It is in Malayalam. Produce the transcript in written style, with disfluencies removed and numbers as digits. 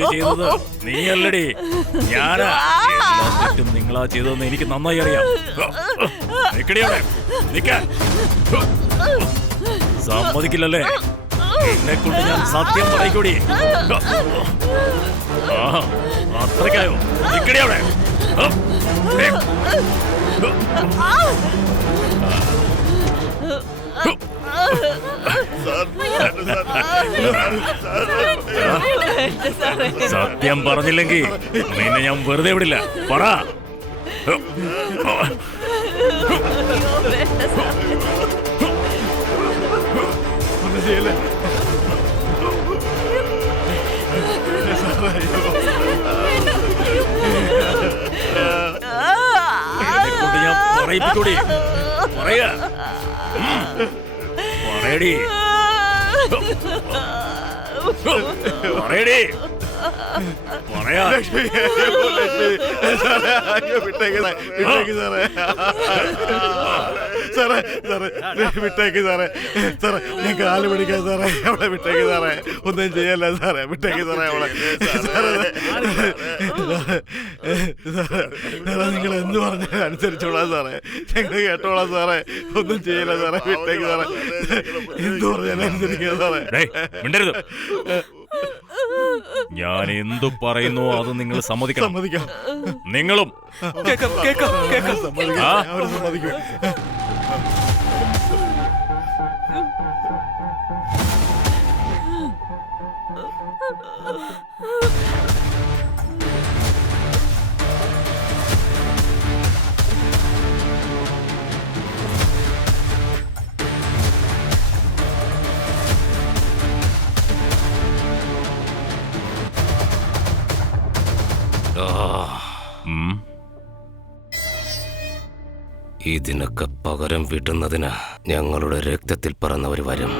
തെറ്റ് ചെയ്തത് നീയല്ലടി, ഞാനാ. എല്ലാ തെറ്റും നിങ്ങളാ ചെയ്തതെന്ന് എനിക്ക് നന്നായി അറിയാം. നിക്കടി അവിടെ, നിക്കാൻ. സമ്മതിക്കില്ലല്ലേ? എന്നെ കൊണ്ട് ഞാൻ സത്യം പറയിക്കൂടി. അത്രയ്ക്കായോ? നിക്കടി അവിടെ. സത്യം പറഞ്ഞില്ലെങ്കിൽ നിന്നെ ഞാൻ വെറുതെ വിടില്ല. പറ. കൊണ്ട് ഞാൻ പറയിപ്പിക്കൂടി. പറയാ, പറയടി, പറയടി, പറയാ. സാറേ സാറേ വിട്ടേക്ക് സാറേ. സാറേ ഞാൻ കാല് പിടിക്കാൻ സാറേ, അവളെ വിട്ടേക്ക് സാറേ. ഒന്നും ചെയ്യല്ല സാറേ, വിട്ടേക്ക് സാറേ അവളെ. സാറേ നിങ്ങൾ എന്ത് പറഞ്ഞാൽ അനുസരിച്ചോളാം സാറേ, ഞങ്ങൾ കേട്ടോളാം സാറേ. ഒന്നും ചെയ്യല്ല സാറേ, വിട്ടേക്ക് സാറേ. എന്ത് പറഞ്ഞാലും അനുസരിക്കുക സാറേ. മിണ്ടരുത്. ഞാൻ എന്തു പറയുന്നു അത് നിങ്ങൾ സമ്മതിക്കണം. സമ്മതിക്കാം. നിങ്ങളും സമ്മതിക്കും. ഇതിനൊക്കെ പകരം വീട്ടുന്നതിന് ഞങ്ങളുടെ രക്തത്തിൽ പറന്നവർ വരും.